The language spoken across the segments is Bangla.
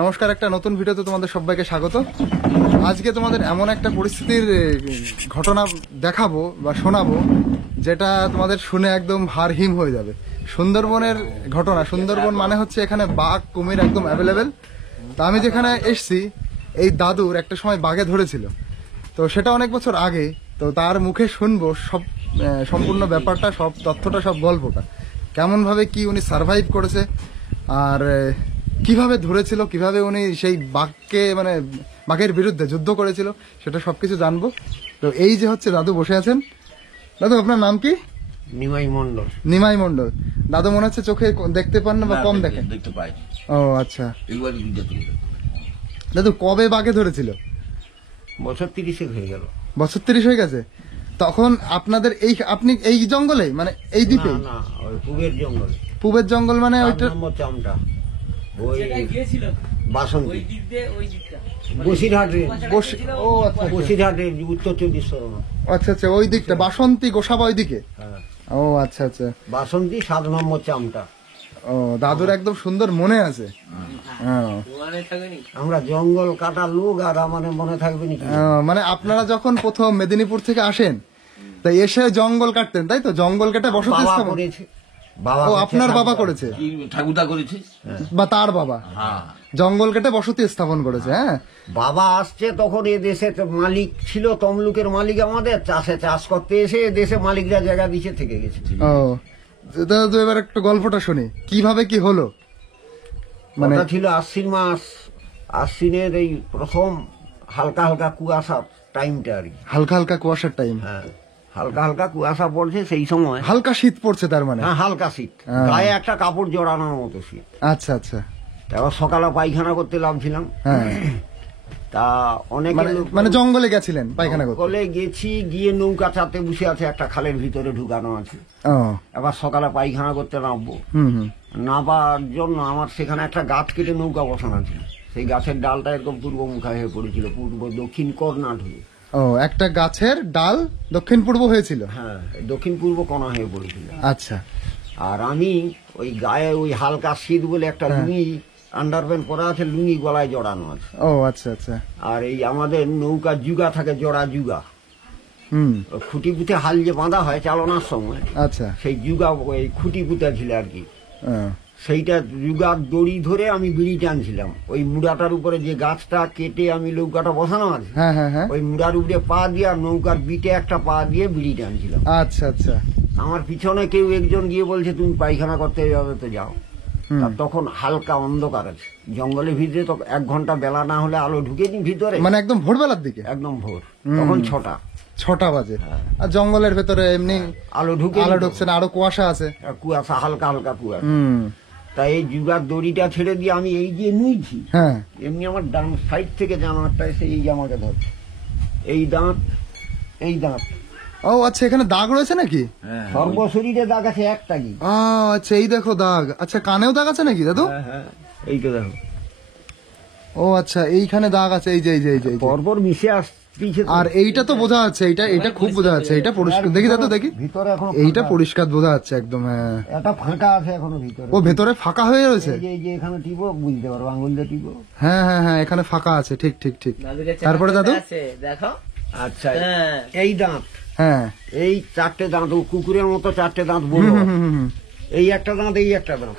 নমস্কার, একটা নতুন ভিডিওতে তোমাদের সবাইকে স্বাগত। আজকে তোমাদের এমন একটা পরিস্থিতির ঘটনা দেখাবো বা শোনাবো যেটা তোমাদের শুনে একদম হাড়হিম হয়ে যাবে। সুন্দরবনের ঘটনা। সুন্দরবন মানে হচ্ছে এখানে বাঘ কুমির একদম অ্যাভেলেবেল। তা আমি যেখানে এসছি, এই দাদুর একটা সময় বাঘে ধরেছিল, তো সেটা অনেক বছর আগে। তো তার মুখে শুনবো সব সম্পূর্ণ ব্যাপারটা, সব তথ্যটা, সব গল্পটা, কেমনভাবে কি উনি সার্ভাইভ করেছে আর কিভাবে ধরেছিল, কিভাবে উনি সেই বাঘকে মানে বাঘের বিরুদ্ধে যুদ্ধ করেছিল, সেটা সবকিছু জানবো। তো এই যে হচ্ছে দাদু বসে আছেন। দাদু, আপনার নাম কি? নিমাই মন্ডল। নিমাই মন্ডল। দাদু মনে হচ্ছে চোখে দেখতে পান না বা কম দেখেন? দেখতে পাই। ও আচ্ছা। দাদু কবে বাঘে ধরেছিল? বছর 30 হয়ে গেল। বছর 30 হয়ে গেছে। তখন আপনাদের আপনি এই জঙ্গলে মানে এই দ্বীপে? না, ওই পূবের জঙ্গল। পূবের জঙ্গল মানে ওইটা চামটা ওই বাসন্তী বসিরহাটের। ও আচ্ছা, বসিরহাটের উত্তর 24 পরগনা। আচ্ছা আচ্ছা, ওই দিকটা বাসন্তী গোসাবা ওই দিকে। হ্যাঁ, ও আচ্ছা আচ্ছা। বাসন্তী 7 নম্বর চামটা। ও, দাদুর একদম সুন্দর মনে আছে। আমরা জঙ্গল কাটার লোক, আর আমাদের মনে থাকবে নাকি? মানে আপনারা যখন প্রথম মেদিনীপুর থেকে আসেন, তাই এসে জঙ্গল কাটতেন, তাই তো? জঙ্গল কেটে বসতি স্থাপন করেছে। ও, আপনার বাবা করেছে? ঠাকুরদা করেছে বা তার বাবা জঙ্গল কেটে বসতি স্থাপন করেছে। হ্যাঁ, বাবা আসছে তখন এ দেশে মালিক ছিল, তমলুকের মালিক আমাদের। চাষ করতে এসে এ দেশে মালিকরা জায়গা দিচ্ছে থেকে গেছে। ও দাদু, এবার একটু গল্পটা শুনি, কিভাবে কি হলো। মানে ছিল আশ্বিন মাস। আশ্বিনের এই প্রথম হালকা হালকা কুয়াশা টাইমটা আর কি। হালকা হালকা কুয়াশার টাইম? হ্যাঁ, হালকা হালকা কুয়াশা পড়ছে সেই সময়। হালকা শীত পড়ছে তার মানে? হ্যাঁ, হালকা শীত, গায়ে একটা কাপড় জড়ানোর মতো শীত। আচ্ছা আচ্ছা। তারপর সকালে পায়খানা করতে লাভছিলাম। হ্যাঁ, তা অনেক মানে জঙ্গলে গেছিলেন পায়খানা করতে? জঙ্গলে গেছি, গিয়ে নৌকা চাতে বসে আছে, একটা খালের ভিতরে ঢুকানো আছে। এবার সকালে পায়খানা করতে নামবো। নামার জন্য আমার সেখানে একটা গাছ কেটে নৌকা বসানো ছিল। সেই গাছের ডালটা একদম পূর্বমুখা হয়ে পড়েছিল, পূর্ব দক্ষিণ কর্নাট হয়ে। ও, একটা গাছের ডাল দক্ষিণ পূর্ব হয়েছিল? হ্যাঁ, দক্ষিণ পূর্ব কোণা হয়ে পড়েছিল। আচ্ছা। আর আমি ওই গায়ে ওই হালকা শীত বলে একটা লুঙ্গি, আন্ডারপ্যান্ট পরা আছে, লুঙ্গি গলায় জড়ানো আছে। ও আচ্ছা আচ্ছা। আর এই আমাদের নৌকা জুগা থাকে, জড়া জুগা, খুঁটি পুঁতে হাল যে বাঁধা হয় চালনার সময়। আচ্ছা। সেই জুগা ওই খুঁটি পুঁতা ছিল আর কি। সেইটা জুগার দড়ি ধরে আমি বিড়ি টানছিলাম। ওই মুড়াটার উপরে যে গাছটা কেটে আমি নৌকাটা বসানো আছে, ওই মুড়ার উপরে পা দিয়ে আর নৌকার বিটে একটা পা দিয়ে বিড়ি টানছিলাম। আচ্ছা আচ্ছা। আমার পিছনে কেউ একজন গিয়ে বলছে তুমি পায়খানা করতে যাবে তো যাও। তখন হালকা অন্ধকার আছে জঙ্গলের ভিতরে, তো 1 ঘন্টা বেলা না হলে আলো ঢুকেনি ভিতরে। মানে একদম ভোরবেলার দিকে? একদম ভোর, তখন 6টা বাজে। আর জঙ্গলের ভেতরে এমনি আলো ঢুকছে না, আরো কুয়াশা আছে? কুয়াশা, হালকা হালকা কুয়াশা। তাই এই জুগার দড়িটা ছেড়ে দিয়ে আমি এই যে নুইছি, এমনি আমার ডান সাইড থেকে জানোয়ারটা এসে এই আমাকে ধরছে। এই দাঁত, এই দাঁত। ও আচ্ছা, এখানে দাগ রয়েছে নাকি? সর্বশরীরে দাগ আছে, একটা কি। আচ্ছা, এই দেখো দাগ। আচ্ছা, কানেও দাগ আছে নাকি দাদু? হ্যাঁ, এইটা দেখো। ও আচ্ছা, এইখানে দাগ আছে, এই যে এই যে এই যে পরপর মিশে আসছে। আর এইটা তো বোঝা যাচ্ছে, এটা খুব বোঝা যাচ্ছে, এটা পরিষ্কার। দেখি দাদু, দেখি ভিতরে এখন এইটা পরিষ্কার বোঝা যাচ্ছে একদম। হ্যাঁ, এটা ফাঁকা আছে এখনো ভিতরে। ও, ভেতরে ফাঁকা হয়ে রয়েছে? এই যে এখানে টিপো, বুঝতে পারবো, আঙুল দিয়ে টিপো। হ্যাঁ হ্যাঁ হ্যাঁ, এখানে ফাঁকা আছে, ঠিক ঠিক ঠিক। তারপরে দাদু দেখো। আচ্ছা, এই দাঁত, হ্যাঁ, এই 4টে দাঁত, কুকুরের মতো 4টে দাঁত বড়। এই একটা দাঁত, এই একটা দাঁত,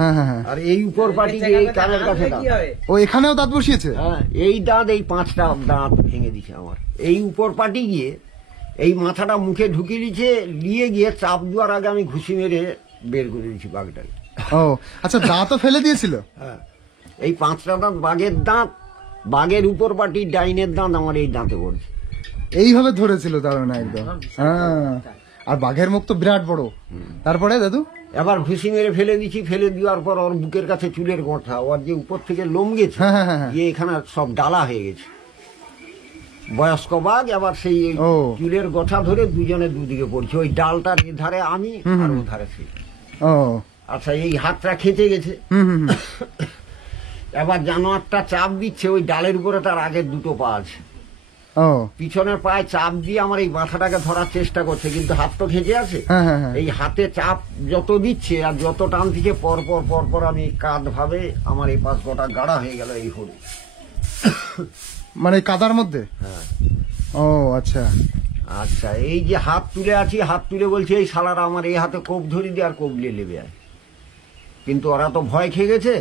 আর এই উপর পাটি, এই কানের কাছে দাঁত। ও, এখানেও দাঁত বসিয়েছে? হ্যাঁ, এই দাঁত, এই 5টা দাঁত ভেঙে দিছে আমার। এই উপর পাটি গিয়ে এই মাথাটা মুখে ঢুকিয়ে দিচ্ছে, নিয়ে গিয়ে চাপ দেওয়ার আগে আমি ঘুষি মেরে বের করে দিচ্ছি বাঘটাকে। ও আচ্ছা, দাঁতও ফেলে দিয়েছিল? হ্যাঁ, এই 5টা দাঁত বাঘের দাঁত, বাঘের উপর পাটি ডাইনের দাঁত আমার এই দাঁতে পড়ছে। এইভাবে ধরেছিল তার মানে একদম। হ্যাঁ, আর বাঘের মুখ তো বিরাট বড়। তারপরে দাদু এবার ঘুষি মেরে ফেলে দিচ্ছি। ফেলে দেওয়ার পর ওর বুকের কাছে চুলের গোঁঠা, ওর যে উপর থেকে লোম গেছে, এখানে সব ডালা হয়ে গেছে। বয়স্ক বাঘ। এবার সেই চুলের গোঁঠা ধরে দুজনে দুদিকে পড়ছে। ওই ডালটার ধারে আমি, আর ও ধারে সে। আচ্ছা, এই হাতটা খেতে গেছে। এবার জানোয়ারটা চাপ দিচ্ছে, ওই ডালের উপরে তার আগের 2টো পা আছে। ও পিছনের পায়ে চাপ দিয়ে আমার এই মাথাটাকে ধরার চেষ্টা করছে, কিন্তু হাত তো খেঁচে আছে। হ্যাঁ হ্যাঁ হ্যাঁ। এই হাতে চাপ যত দিচ্ছে আর যত টান দিচ্ছে পরপর আমি কাঁধ ভাবে আমার এই পাশ গোটা গাড়া হয়ে গেল এই হল। মানে এই কাদার মধ্যে? হ্যাঁ। ও আচ্ছা আচ্ছা, এই যে হাত তুলে আছি, হাত তুলে বলছে এই শালারা আমার এই হাতে কোপ ধরি দিয়ে আর কোপ নিয়ে নেবে আয়, কিন্তু ওরা তো ভয় খেয়ে গেছে।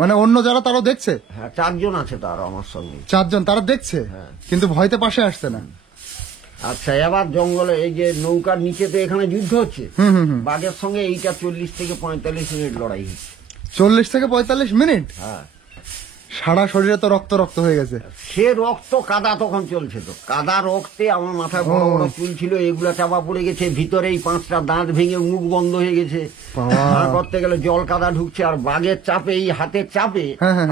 মানে অন্য যারা তারাও দেখছে? হ্যাঁ, 4 জন আছে তারা আমার সঙ্গে। 4 জন তারা দেখছে, হ্যাঁ। কিন্তু ভয়তে পাশে আসছে না। আচ্ছা, এবার জঙ্গলে এই যে নৌকার নিচে তো এখানে যুদ্ধ হচ্ছে, হুম। বাঘের সঙ্গে এইটা 40 থেকে 45 মিনিট লড়াই হচ্ছে। 40 থেকে 45 মিনিট? হ্যাঁ। সারা শরীরে তো রক্ত রক্ত হয়ে গেছে। সে রক্ত কাদা তখন চলছে, তো কাদা রক্তে আমার মাথায় বড় বড় চুল ছিল, এগুলা চাপা পড়ে গেছে, ভিতরে এই 5টা দাঁত ভেঙে মুখ বন্ধ হয়ে গেছে, করতে গেলে জল কাদা ঢুকছে, আর বাঘের চাপে এই হাতের চাপে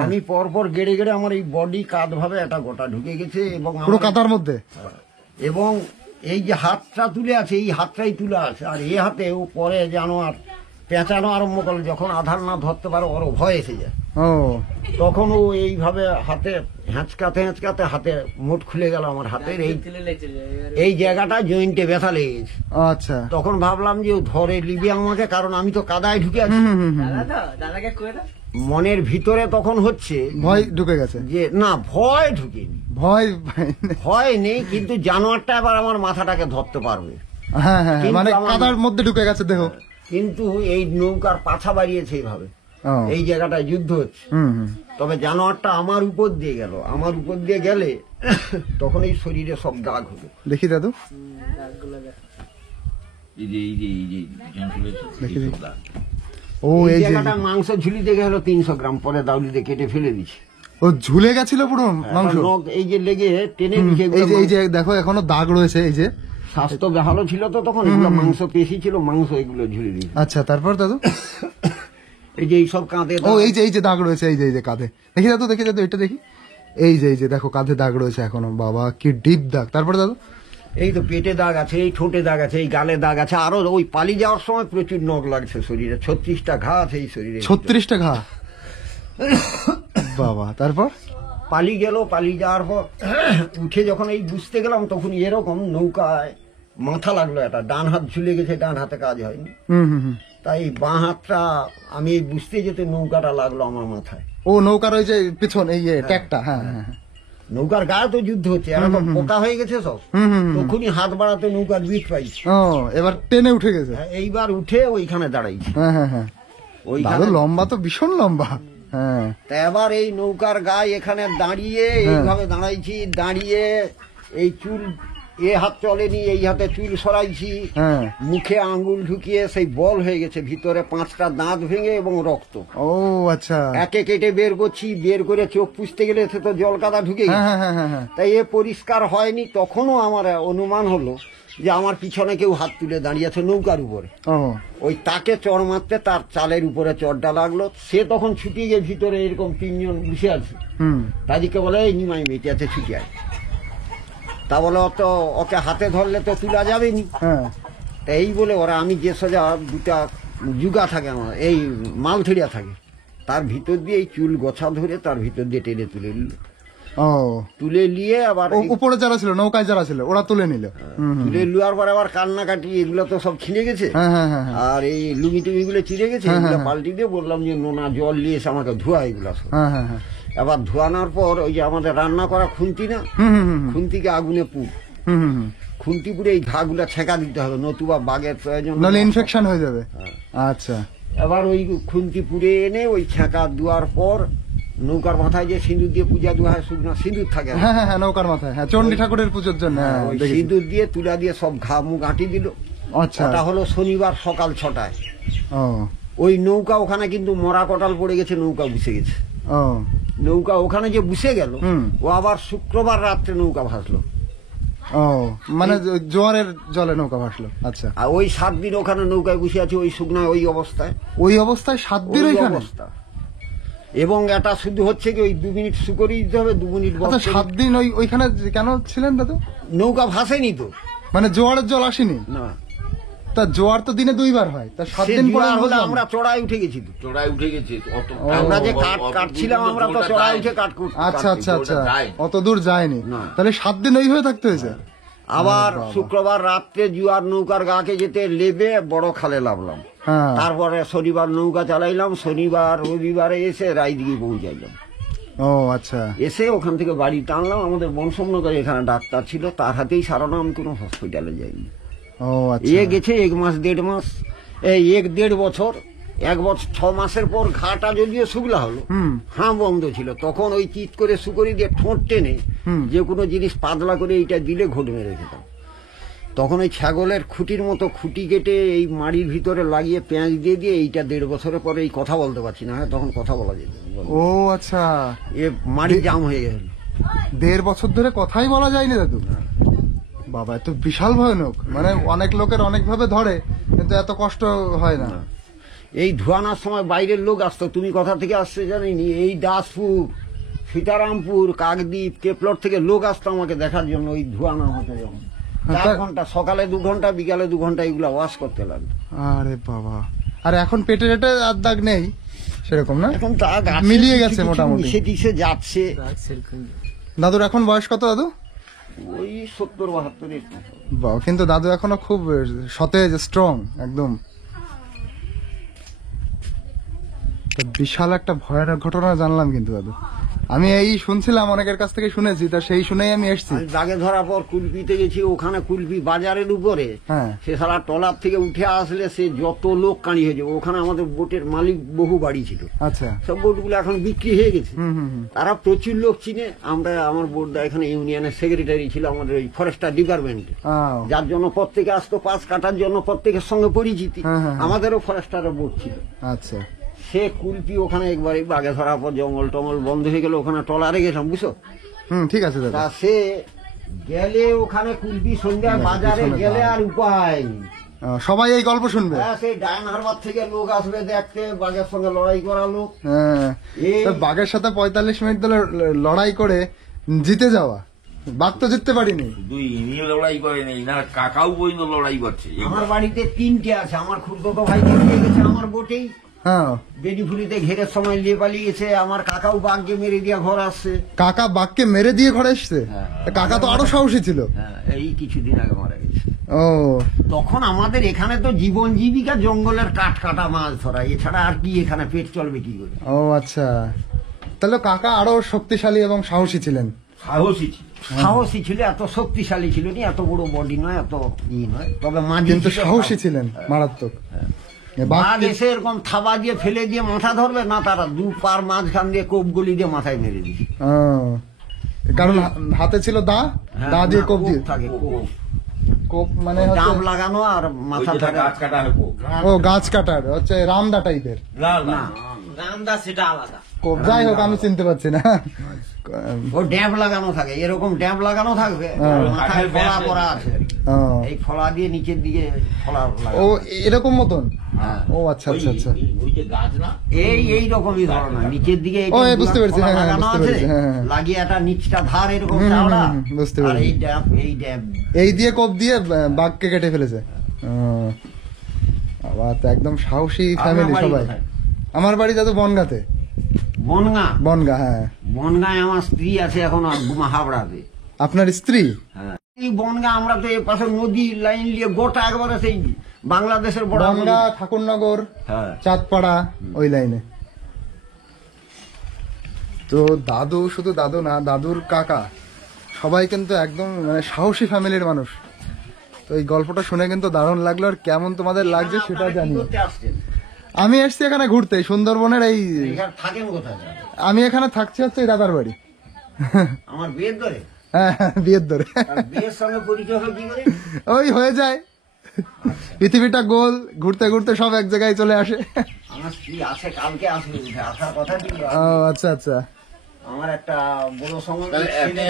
আমি পরপর গেড়ে গেড়ে আমার এই বডি কাঁধ ভাবে একটা গোটা ঢুকে গেছে, এবং পুরো কাদার মধ্যে। এবং এই যে হাতটা তুলে আছে এই হাতটাই তুলে আছে, আর এই হাতে ও পরে যেন আর পেঁচানো আরম্ভ করলো, যখন আধার না ধরতে পারে ওর ভয় এসে যায়। ও তখন ও এইভাবে হাতে হ্যাঁচকাতে হাতে মুঠ খুলে গেল আমার হাতের এই জায়গাটা জয়েন্টে ব্যথা লেগে গেছে। আচ্ছা, তখন ভাবলাম যে ও ধরে লিবি আমাকে, কারণ আমি তো কাদায় ঢুকে আছি। মনের ভিতরে তখন হচ্ছে ভয় ঢুকে গেছে যে না, ভয় ঢুকেনি, ভয় নেই, কিন্তু জানোয়ারটা এবার আমার মাথাটাকে ধরতে পারবে। হ্যাঁ হ্যাঁ, মানে কাদার মধ্যে ঢুকে গেছে দেহ। কিন্তু এই নৌকার পাছা বাড়িয়েছে এইভাবে, এই জায়গাটায় যুদ্ধ হচ্ছে। তবে জানোয়ারটা আমার উপর দিয়ে গেল, আমার উপর দিয়ে গেলে তখন এই শরীরে সব দাগ হবে। দেখি দাদু, ও এই জায়গাটা মাংস ঝুলিতে গেল 300 গ্রাম, পরে দাউলিতে কেটে ফেলে দিছি। ও ঝুলে গেছিল পুরো মাংস, এই যে লেগে টেনে দিচ্ছে। এই যে দেখো এখনো দাগ রয়েছে। এই যে স্বাস্থ্য ভালো ছিল তো তখন, এগুলো মাংস পেশি ছিল, মাংস এগুলো ঝুলে দিয়েছে। আচ্ছা, তারপর দাদু এই যে এইসব কাঁধে, ও এই যে দাগ রয়েছে, এই যে কাঁধে, দেখি দাদু এটা দেখি, এই যে দেখো কাঁধে দাগ রয়েছে এখনো, বাবা কি ডিপ দাগ। তারপর দাদু এই তো পেটে দাগ আছে, এই ঠোঁটে দাগ আছে, এই গালে দাগ আছে, আরো ওই পালিয়ে যাওয়ার সময় প্রচুর নখ লাগছে শরীরে, 36টা ঘা আছে এই শরীরে। 36টা ঘা? বাবা। তারপর পালিয়ে গেল, পালিয়ে যাওয়ার পর উঠে যখন এই বুঝতে গেলাম, তখন এরকম নৌকায় মাথা লাগলো, একটা ডান হাত ঝুলে গেছে, ডান হাতে কাজ হয়নি, তাই বাঁ হাতটা আমি বুঝতে যেতে নৌকাটা লাগলো আমার মাথায়। ও নৌকার ওই যে পিছন এই ট্যাগটা? হ্যাঁ হ্যাঁ, নৌকার গায়ে তো যুদ্ধ হচ্ছে, এখন তো পোকা হয়ে গেছে সব, তখনই হাত বাড়াতে নৌকার বিট পাইছে। ও এবার টেনে উঠে গেছে। এইবার উঠে ওইখানে দাঁড়াইছে। হ্যাঁ হ্যাঁ হ্যাঁ, ওইখানে লম্বা তো ভীষণ লম্বা। হ্যাঁ, তা এবার এই নৌকার গায়ে এখানে দাঁড়িয়ে এইভাবে দাঁড়াইছি, দাঁড়িয়ে এই চুল এ হাত চলেনি, এই হাতে চুল সরাইছি, মুখে আঙ্গুল ঢুকিয়ে সেই বল হয়ে গেছে, ভিতরে 5টা দাঁত ভেঙে এবং রক্ত। ও আচ্ছা, একে কেটে বের করছি, বের করে চোখ পুষতে গেলে সে তো জল কাদা ঢুকে গেছে, তাই এ পরিষ্কার হয়নি। তখনও আমার অনুমান হলো যে আমার পিছনে কেউ হাত তুলে দাঁড়িয়ে আছে নৌকার উপরে, ওই তাকে চড় মারতে তার চালের উপরে চড়টা লাগলো, সে তখন ছুটিয়ে গিয়ে ভিতরে এরকম 3 জন বসে আছে, তাদেরকে বলে এই নিমাই মেয়েটি আছে ছুটি আয়। তা বলে অত ওকে হাতে ধরলে তো তুলা যাবেনি, তা এই বলে ওরা, আমি যে সোজা 2টা জুগা থাকে আমার, এই মাল ধরিয়া থাকে, তার ভিতর দিয়ে এই চুল গোছা ধরে তার ভিতর দিয়ে টেনে তুলে নিল। তুলে নিয়ে আবার উপরে যারা ছিল, নৌকায় যারা ছিল, ওরা তুলে নিল। তুলে নেওয়ার পর আবার কান্নাকাটি, এগুলো তো সব ছিঁড়ে গেছে, আর এই লুঙ্গি টুঙ্গি গুলো চিড়ে গেছে, এগুলো পাল্টি দিয়ে বললাম যে নোনা জল নিয়ে এসে আমাকে ধোয়া এগুলো সব। এবার ধোয়ানোর পর ওই যে আমাদের রান্না করা খুন্তি না, খুন্তিকে আগুনে পুড়, খুন্তি পুড়ে এই ঘা গুলা ছেঁকা দিতে হবে, নতুবা বাঘের প্রয়োজন, নাহলে ইনফেকশন হয়ে যাবে। আচ্ছা, এবার ওই খুন্তি পুড়ে এনে ওই ছেঁকা দেওয়ার পর নৌকার মাথায় যে সিঁদুর দিয়ে পূজা দেওয়া হয়, শুকনা সিঁদুর থাকে, হ্যাঁ নৌকার মাথায়, হ্যাঁ চণ্ডী ঠাকুরের পুজোর জন্য, সিঁদুর দিয়ে তুলা দিয়ে সব ঘা মুখ আঁটি দিল। আচ্ছা, ওটা হলো শনিবার সকাল 6টায়। ওই নৌকা ওখানে কিন্তু মরা কটাল পড়ে গেছে, নৌকা বুঝে গেছে। নৌকা ওখানে যে বুঝে গেল, ও আবার শুক্রবার রাত্রে নৌকা ভাসলো। মানে জোয়ারের জলে নৌকা ভাসলো। আচ্ছা, আর ওই 7 দিন ওখানে নৌকায় বসে আছে, ওই শুকনায় ওই অবস্থায়, 7 দিন ওইখানে অবস্থা। এবং এটা শুধু হচ্ছে কি ওই 2 মিনিট শুকরি দিতে হবে, 2 মিনিট। 7 দিন ওইখানে কেন ছিলেন দাদু? নৌকা ভাসেনি তো, মানে জোয়ারের জল আসেনি? না, তা জোয়ার তো দিনে 2 বার হয়, তা 7 সে দিন পরে জোয়ার হলে বুঝলাম। আমরা চড়াই উঠে গেছি তো। চড়াই উঠে গেছে অত আমরা যে কাটছিলাম আমরা তো চড়াই উঠে আচ্ছা আচ্ছা আচ্ছা, যায়নি। অত দূর যায়নি, না। তাহলে 7 দিন ওই হয়ে থাকতে হয়েছে। আবার শুক্রবার রাত্রে জুয়ার নৌকার গাকে যেতে লেবে বড় খালে নামলাম। হ্যাঁ, তারপরে শনিবার নৌকা চালাইলাম, শনিবার রবিবারে এসে রায়দিঘি পৌঁছাইলাম। ও আচ্ছা, এসে ওখান থেকে বাড়ি টানলাম। আমাদের বনসমনগরে এখানে ডাক্তার ছিল, তার হাতেই সারানো, আমি কোনো হসপিটালে যাইনি। ও আচ্ছা, এ গেছে 1 মাস 1.5 মাস, এই 1.5 বছর, 1 বছর 6 মাসের পর ঘাটা যদিও শুকলা হলো, হাঁ বন্ধ ছিল, তখন ওই চিৎ করে সুকরি দিয়ে ঠোঁট টেনে যে কোনো জিনিস পাতলা করে এইটা দিলে ঘোট মেরে খেতাম। তখন ওই ছাগলের খুঁটির মতো খুঁটি কেটে এই মাড়ির ভিতরে লাগিয়ে পেঁয়াজ দিয়ে দিয়ে এইটা 1.5 বছরের পরে এই কথা বলতে পারছি না, তখন কথা বলা যেত। ও আচ্ছা, এ মাড়ি জাম হয়ে গেল। 1.5 বছর ধরে কথাই বলা যায়নি দাদু? বাবা, এত বিশাল ভয়ানক। মানে অনেক লোকের অনেক ভাবে ধরে, কিন্তু এত কষ্ট হয় না। এই ধোয়ানোর সময় বাইরের লোক আসতো, তুমি কথা থেকে আসছে জানিনি, এই দাসপুর, সীতারামপুর, কাকদ্বীপ, কেপলট থেকে লোক আসতো আমাকে দেখার জন্য। ওই ধোয়ানো হতো যখন 4 ঘন্টা, সকালে 2 ঘন্টা, বিকালে 2 ঘন্টা এগুলা ওয়াশ করতে লাগলো। আরে বাবা, আর এখন পেটে টেটে আর দাগ নেই সেরকম না? এখন তা গাছে মিলিয়ে কিছু গেছে কিছু মোটামুটি। মিশে টিশে যাচ্ছে। দাদুর এখন বয়স কত দাদু? ওই 70-72 বাহ, কিন্তু দাদু এখনো খুব সতেজ, স্ট্রং একদম। তো বিশাল একটা ভয়ানক ঘটনা জানলাম কিন্তু দাদু। আমি এই শুনছিলাম, অনেকের কাছ থেকে শুনেছি, তা সেই শুনেই আমি এসেছি। আমি দাগে ধরার পর কুলপিতে গেছি, ওখানে কুলপি বাজারের উপরে, হ্যাঁ, সে সারা টলার থেকে উঠে আসলে সে যত লোক কাঁড়ি হয়ে যাবে। ওখানে আমাদের বোটের মালিক বহু বাড়ি ছিল, আচ্ছা, সব বোটগুলো এখন বিক্রি হয়ে গেছে। হুম হুম হুম, তারা প্রচুর লোক চিনে। আমরা, আমার বোর্ডদা এখানে ইউনিয়নের সেক্রেটারি ছিল আমাদের ওই ফরেস্টার ডিপার্টমেন্টে, আও, যার জন্য প্রত্যেকে আসতো পাঁচ কাটার জন্য, প্রত্যেকের সঙ্গে পরিচিতি। হ্যাঁ, হ্যাঁ, হ্যাঁ। আমাদেরও ফরেস্টারের বোর্ড ছিল। আচ্ছা, সে কুলপি ওখানে একবারে বাগে ধরার পর জঙ্গল টঙ্গল বন্ধ হয়ে গেল, ওখানে টলারে গেছিলাম, বুঝছো? হুম, ঠিক আছে দাদু। তা সে গেলে ওখানে কুলপি সন্ধ্যা বাজারে পিছনে গেলে বাঘ। আর উপায় নেই। সবাই এই গল্প শুনবে। হ্যাঁ, সেই ডায়ন হারবার থেকে লোক আসবে দেখতে, বাঘের সঙ্গে লড়াই করা লোক। হ্যাঁ, এই- তো বাঘের সাথে 45 মিনিট ধরে লড়াই করে জিতে যাওয়া। বাঘ তো জিততে পারিনি। দুই ইনি লড়াই করে নেই না, কাকাও বইন লড়াই করছে। আমার বাড়িতে 3টে আছে, আমার খুড়তো ভাই দিয়ে গেছে আমার বোটেই, হ্যাঁ, বেডিফুলিতে ঘেরের সময় নিয়ে পালিয়েছে। আমার কাকাও বাঘকে মেরে দিয়ে ঘর আসছে। কাকা বাঘকে মেরে দিয়ে ঘরে এসছে? হ্যাঁ। কাকা তো আরো সাহসী ছিল। হ্যাঁ, এই কিছুদিন আগে মারা গেছে। ও, তখন আমাদের এখানে তো জীবন জীবিকা জঙ্গলের কাঠ কাটা মাছ ধরা, এছাড়া আর কি এখানে পেট চলবে কি করে? ও আচ্ছা, তাহলে কাকা আরো শক্তিশালী এবং সাহসী ছিলেন। সাহসী ছিল। সাহসী ছিল, এত শক্তিশালী ছিল না, এত বড় বডি নয়, এত নয়, তবে মাঝি কিন্তু ছিল, সাহসী ছিলেন মারাত্মক। এ বাঘ বাঘ এসে এরকম থাবা দিয়ে ফেলে দিয়ে মাথা ধরবে না, তারা 2 পার মাঝখান দিয়ে কোপ গলি দিয়ে মাথায় মেরে দিচ্ছে। ও, কারণ হাতে ছিল দা, দা দিয়ে কোপ দিয়ে। থাকে, কোপ। কোপ মানে ডাব হচ্ছে, লাগানো আর ওই মাথা যেটা থাকে। গাছ কাটা হবো। ও গাছ কাটার হচ্ছে রামদা টাইপের না না, না, রামদা সেটা আলাদা। কোপ। যাই হোক, আমি চিনতে পারছি না। ও ড্যাব লাগানো থাকে, এরকম ড্যাব লাগানো থাকবে, হ্যাঁ। মাথায় ফলা করা আছে, ও, এই ফলা দিয়ে নিচের দিকে ফলা ও লাগানো। এরকম মতন। হ্যাঁ। ও আচ্ছা আচ্ছা আচ্ছা, ওই যে গাছ না, এই রকমই ধরনের নিচের দিকে এই ও, যে বুঝতে পেরেছি, ফলা হ্যাঁ, হ্যাঁ, লাগানো বুঝতে আছে, পেরেছি, হ্যাঁ, হ্যাঁ। লাগিয়ে একটা নিচটা ধার এরকম হুম, হুম, চাওড়া, হুম, বুঝতে আর পেরেছি। এই ড্যাব এই দিয়ে কোপ দিয়ে বাঘকে কেটে ফেলেছে। ও, আবার তো একদম সাহসী ফ্যামিলি বাড়ি সবাই। কোথায়? আমার বাড়ি দাদু বনগাঁতে। বনগা। বনগা, হ্যাঁ। বনগায় আমার স্ত্রী আছে এখন হাবড়াতে। আপনার স্ত্রী? হ্যাঁ, এই বনগা আমরা তো এ পাশে নদী লাইন নিয়ে গোটা একবারে সেই বাংলাদেশের বড় বনগা, ঠাকুরনগর, হ্যাঁ। চাঁদপাড়া, ওই লাইনে। তো দাদু, শুধু দাদু না, দাদুর কাকা সবাই কিন্তু একদম মানে সাহসী ফ্যামিলির মানুষ। তো এই গল্পটা শুনে কিন্তু দারুণ লাগলো। আর কেমন তোমাদের লাগছে সেটা আপনারা কি জানি। করতে আসছেন? আমি এসছি এখানে ঘুরতে, সুন্দরবনের এই। এখানে থাকেন কোথায়? আমি এখানে থাকছি হচ্ছে এই দাদার বাড়ি। আমার বিয়ের ধরে হ্যাঁ, বিয়ের ধরে। বিয়ের সঙ্গে পরিচয় হলো কি করে? ওই হয়ে যায়, পৃথিবীটা গোল, ঘুরতে ঘুরতে সব এক জায়গায় চলে আসে। আমার স্ত্রী আছে, কালকে আসবে, উঠে আসার কথা ছিল। ও আচ্ছা আচ্ছা, আমার একটা বড় সময় তাহলে ছেলে,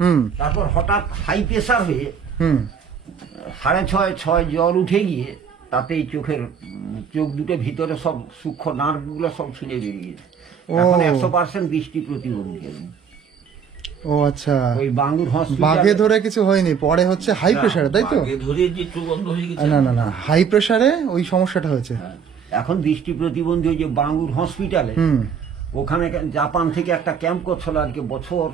হুম তারপর হঠাৎ হাই প্রেসার হয়ে হুম, 6.5 জ্বর উঠে গিয়ে তাতেই চোখের চোখ দুটো ভিতরে সব সূক্ষ্ম নার্ভ গুলো সব ছিঁড়ে বেরিয়ে গেছে। ও। এখন 100% দৃষ্টি প্রতিবন্ধী। ও আচ্ছা, ওই বাঙ্গুর বাঘে হসপিটালে ধরে কিছু হয়নি, পরে হচ্ছে হাই প্রেসারে, তাই তো? বাঘে ধরে যে চোখ বন্ধ হয়ে গেছে। না না না, হাই প্রেসারে ওই সমস্যাটা হয়েছে। এখন দৃষ্টি প্রতিবন্ধী ওই যে বাঙ্গুর হসপিটালে, হুম। ওখানে জাপান থেকে একটা ক্যাম্প করছিল আর কি, বছর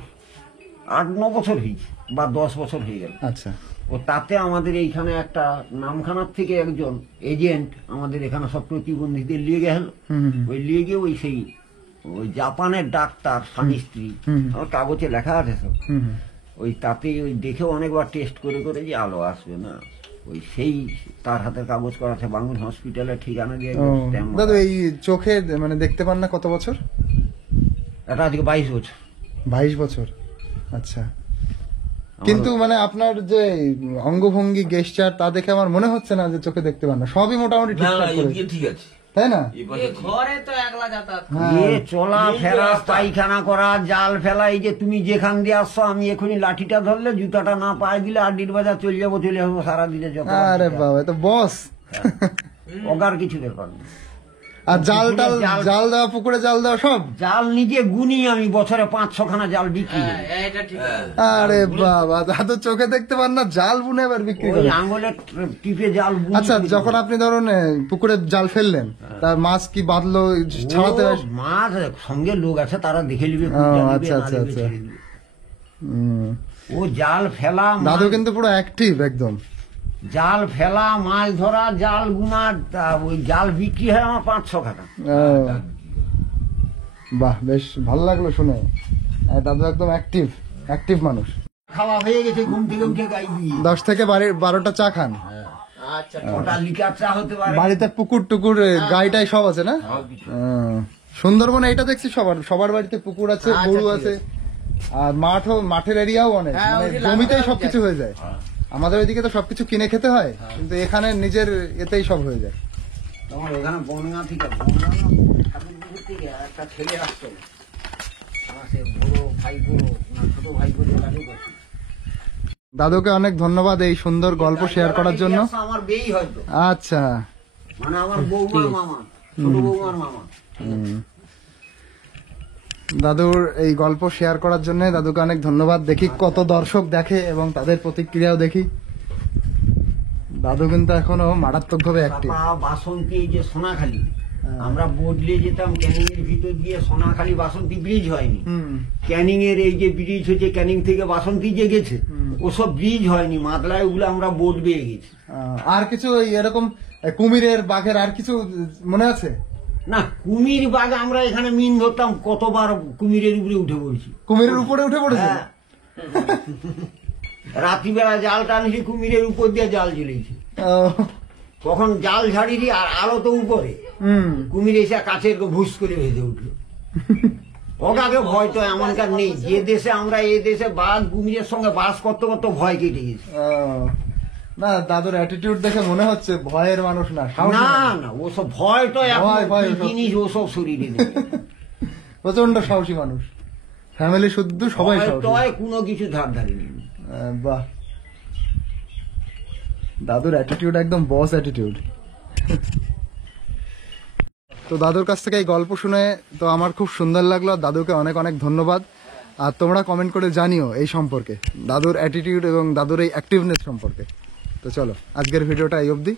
8-9 বছর হয়েছে বা 10 বছর হয়ে গেল। আচ্ছা। ও তাতে আমাদের এইখানে একটা নামখানার থেকে একজন এজেন্ট আমাদের এখানে সব প্রতিবন্ধীদের নিয়ে গেল। ওই নিয়ে গিয়ে ওই জাপানের ডাক্তার স্বামী স্ত্রী, আমার কাগজে লেখা আছে সব, ওই তাতে ওই দেখে অনেকবার টেস্ট করে করে যে আলো আসবে না, ওই সেই তার হাতের কাগজ করা আছে বাঙ্গুর হসপিটালে, ঠিকানা দিয়ে stamp মারা। দাদু এই চোখে মানে দেখতে পান না কত বছর? এটা আজকে 22 বছর। 22 বছর, আচ্ছা। কিন্তু মানে আপনার যে অঙ্গভঙ্গি, গেস্টার, তা দেখে আমার মনে হচ্ছে না যে চোখে দেখতে পান না, সবই মোটামুটি না ঠিকঠাক করে, এদিকে ঠিক আছে, তাই না? এই পাশে ঠিক আছে। ঘরে তো একলা যাতায়াত এ চলা ফেরা, পায়খানা করা, জাল ফেলা, এই যে তুমি যেখান দিয়ে আসছো, আমি এখনই লাঠিটা ধরলে জুতাটা না পায়ে দিলে আড্ডির বাজার চলে যাবো সারাদিনে যত। আরে বাবা, তো বস। অগার কিছু ব্যাপার নেই। আর জাল টাল, জাল দেওয়া, পুকুরে জাল দেওয়া সব? জাল নিজে গুনি আমি, বছরে 5-6 খানা জাল বিক্রি করি। এটা ঠিক আরে বাবা, দাদু চোখে দেখতে পান না, জাল বুনে আবার বিক্রি ওই করে? আঙুলে টিপে জাল বুনি। আচ্ছা, যখন আপনি ধরুন পুকুরে জাল ফেললেন, তার মাছ কি বাঁধলো, ছাড়াতে? ও মাছ সঙ্গে লোক আছে, তারা দেখে নিবে, আচ্ছা, আচ্ছা, আচ্ছা। ও জাল ফেলা, দাদু কিন্তু পুরো অ্যাক্টিভ একদম। জাল ফেলা, মাছ ধরা, জাল গুনা, ওই জাল বিক্রি হয় আমার 5-6 টাকা। বাহ, বেশ ভালো লাগলো শুনে। দাদু একদম অ্যাক্টিভ মানুষ। খাওয়া হয়ে গেছে, ঘুম থেকে উঠে গাই দিয়ে 10 থেকে 12টা চা খান? আচ্ছা, ওটা লিকার চা হতে পারে। বাড়িতে পুকুর টুকুর গাইটাই সব আছে না? সুন্দরবনে এটা দেখছি সবার বাড়িতে পুকুর আছে, গরু আছে, আর মাঠের এরিয়াও অনেক, মানে জমিতেই সবকিছু হয়ে যায়। আমাদের ওইদিকে তো সবকিছু কিনে খেতে হয়, কিন্তু এখানে নিজের এতেই সব হয়ে যায়। তোমার ওখানে বনগাঁ থেকে ঠাকুরপুকুর থেকে একটা ছেলে আসতো, আমার সে বড় ভাই, ছোট ভাই করে লাগে করছে। দাদুকে অনেক ধন্যবাদ এই সুন্দর গল্প শেয়ার করার জন্য। আমার বেই হয়তো, আচ্ছা, মানে আমার বৌমার মামা, ছোট বৌমার মামা। দাদুর এই গল্প শেয়ার করার জন্য দাদুকে অনেক ধন্যবাদ। দেখি কত দর্শক দেখে এবং তাদের প্রতিক্রিয়াও দেখি। দাদু কিন্তু এখনো মারাত্মক ভাবে অ্যাক্টিভ। বাসন্তী, এই যে সোনাখালী, আমরা বদলে যেতাম ক্যানিং এর ভিতর দিয়ে, সোনাখালী বাসন্তী ব্রিজ হয়নি। ক্যানিং এর এই যে ব্রিজ হচ্ছে, ক্যানিং থেকে বাসন্তী যে গেছে, ওসব ব্রিজ হয়নি, মাদলায় ওগুলো আমরা বোট বেয়ে গেছি। আর কিছু এরকম কুমিরের, বাঘের আর কিছু মনে আছে? না, কুমির বাঘ আমরা এখানে মিন ধরতাম, কতবার কুমিরের উপরে উঠে পড়েছি। কুমিরের উপরে উঠে পড়েছে? হ্যাঁ। রাত্রিবেলা জাল টানছি, কুমিরের উপর দিয়ে জাল জ্বলেছি। কখন জাল ঝাড়িনি, আর আলো তো উপরে, কুমির এসে কাছের ভুস করে ভেজে উঠলো। ওটাকে ভয় তো এমনকার নেই, যে দেশে আমরা, এই দেশে বাঘ কুমিরের সঙ্গে বাস করতে করতে ভয় কেটে গেছে। না, দাদুর অ্যাটিটিউড দেখে মনে হচ্ছে ভয়ের মানুষ না, সাহসী না মানুষ। না, ওসব ভয় তো ভয়, কি জিনিস, ওসব শরীরে নেই। প্রচন্ড সাহসী মানুষ, ফ্যামিলি শুদ্ধ, সবাই ভয় সাহসী। টয় কোনো কিছু ধার ধারি নেই। বাহ, দাদুর অ্যাটিটিউড একদম বস অ্যাটিটিউড। তো দাদুর কাছ থেকে এই গল্প শুনে তো আমার খুব সুন্দর লাগলো, আর দাদুকে অনেক অনেক ধন্যবাদ। আর তোমরা কমেন্ট করে জানিও এই সম্পর্কে, দাদুর অ্যাটিটিউড এবং দাদুর এই অ্যাক্টিভনেস সম্পর্কে। তো চলো, আজকের ভিডিওটা এই অবধি।